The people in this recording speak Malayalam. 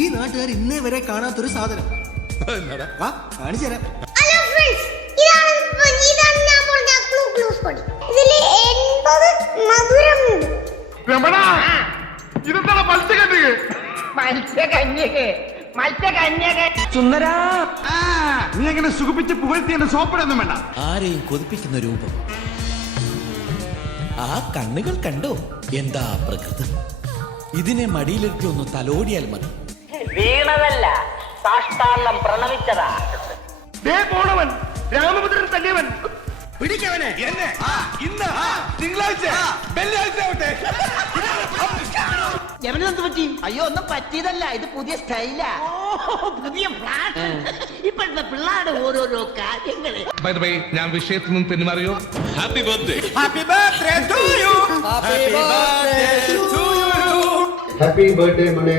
ഈ നാട്ടുകാർ ഇന്നേ വരെ കാണാത്തൊരു സാധനം. വാ കാണിച്ചു തരാം. ഹലോ ഫ്രണ്ട്സ്, ഇതാണ് ഞാൻ പറഞ്ഞ ഗ്ലൂക്കോസ് പൊടി. ഇതിൽ 80 മധുരമുണ്ട്. രമണ, ഇതെന്താണ് സുന്ദരാ, നീ എങ്ങനെ സുഖിപ്പിച്ച് പുകഴ്ത്തി എന്നെ സോപ്പിടൊന്നും വേണ്ട. ആരെയും കൊതിപ്പിക്കുന്ന രൂപം. ആ കണ്ണുകൾ കണ്ടോ? എന്താ പ്രകൃതം. ഇതിനെ മടിയിലിരുത്തി ഒന്ന് തലോടിയാൽ മതി. വീണതല്ല, സാഷ്ടാംഗം പ്രണമിച്ചതാ. ദേ പോണവൻ, രാമഭദ്രൻ തല്ലിയവൻ. പിടിക്കവനെ എന്നെ ഇന്ന് തിങ്കളാഴ്ച വെള്ളിയാഴ്ച ആവട്ടെ. എവനെന്ത് പറ്റി? അയ്യോ, ഒന്നും പറ്റിയതല്ല, ഇത് പുതിയ സ്റ്റൈലാ. പുതിയ ഫ്ലാഷ്. ഇപ്പോഴത്തെ പിള്ളേരുടെ ഓരോരോ കാര്യങ്ങള്. By the way, ഞാൻ വിഷയത്തിൽ നിന്ന് പിന്മാറിയോ? Happy birthday. Happy birthday to you. Happy birthday മോനെ.